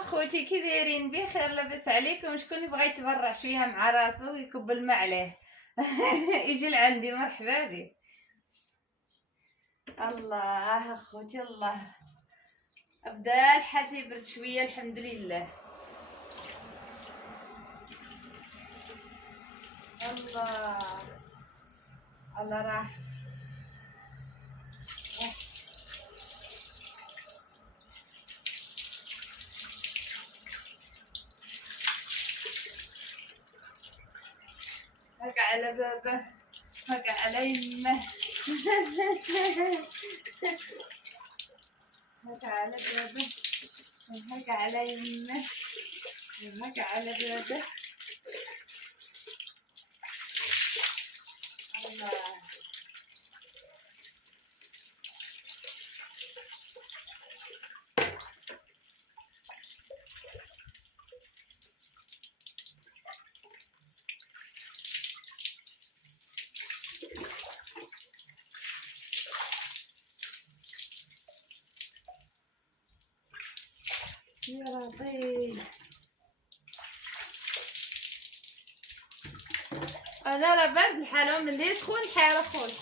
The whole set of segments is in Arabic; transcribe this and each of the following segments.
اخوتي كي دايرين؟ بخير لاباس عليكم؟ شكون اللي بغى يتبرع شويه مع راسو ويكب الماء عليه؟ يجي لعندي، مرحبا بك. الله اخوتي الله، بدا الحال تيبرد شويه الحمد لله. الله الله راح هكا على بابه، هكا على يمه. هكا على بابه، هكا على يمه، هكا على بابه. الله يا لطيف. انا راه بارد الحال، ملي سخون الحال اخويا.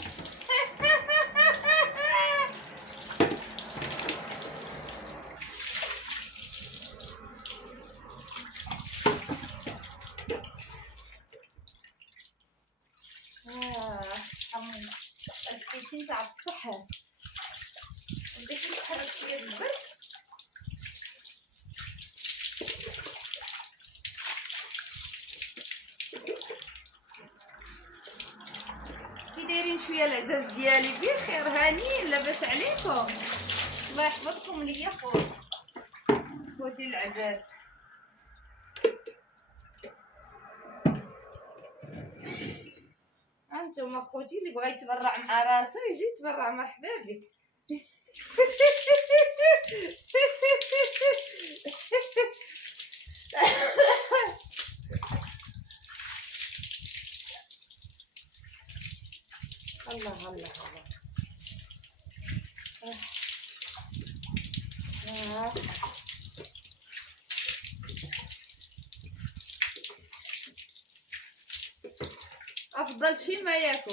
الكيسين تاع الصحة بديت نتحرك شويه بالبرد. كي دايرين شويه العزاز ديالي؟ بخير هانيين لاباس عليكم؟ الله يحفظكم ليا خوتي العزاز. هانتوما خوتي اللي بغا يتبرع مع راسو يجي يتبرع، مرحبا بك. الله الله الله. افضل شي ما ياكل.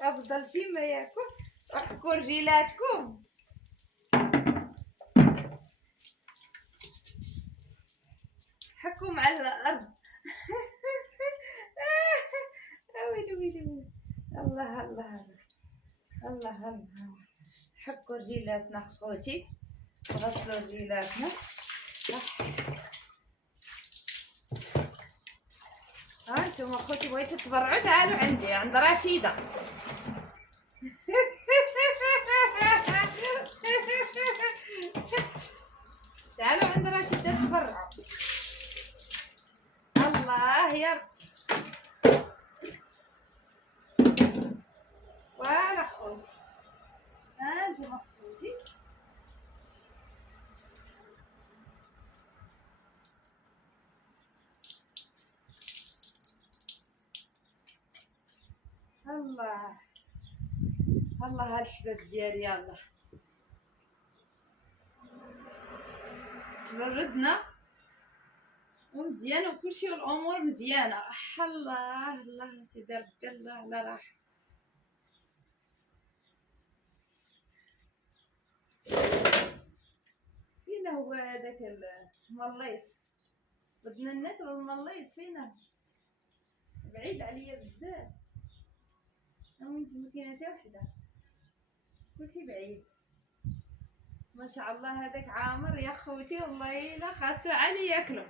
افضل شي ما ياكل. احكوا رجيلاتكم. حكوا مع الارض. ويلي ويلي. الله الله الله الله. حكوا رجيلاتنا خوتي، غسلوا رجيلاتنا. ها انتم اخوتي بغيتوا تتبرعوا؟ تعالوا عندي عند رشيده. تعالوا عند رشيده تتبرعوا. الله يا ولا اخوتي. ها انتم اخوتي الله الله هالحباب ديالي. يلا تبردنا ومزيان وكلشي والامور مزيانه. الله الله سيدي ربي، الله على راحه. فين هو هذاك المليص؟ بدنا ناكلو المليص. فينه؟ بعيد عليا بزاف. وانت مكاينه حتى وحده، كلشي بعيد. ما شاء الله هذاك عامر يا خوتي، والله الا خاصو علي ياكلو.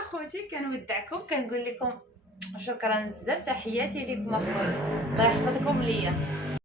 اخوتي كنودعكم، كنقول لكم شكرا بزاف، تحياتي لكم اخوتي، الله يحفظكم ليا.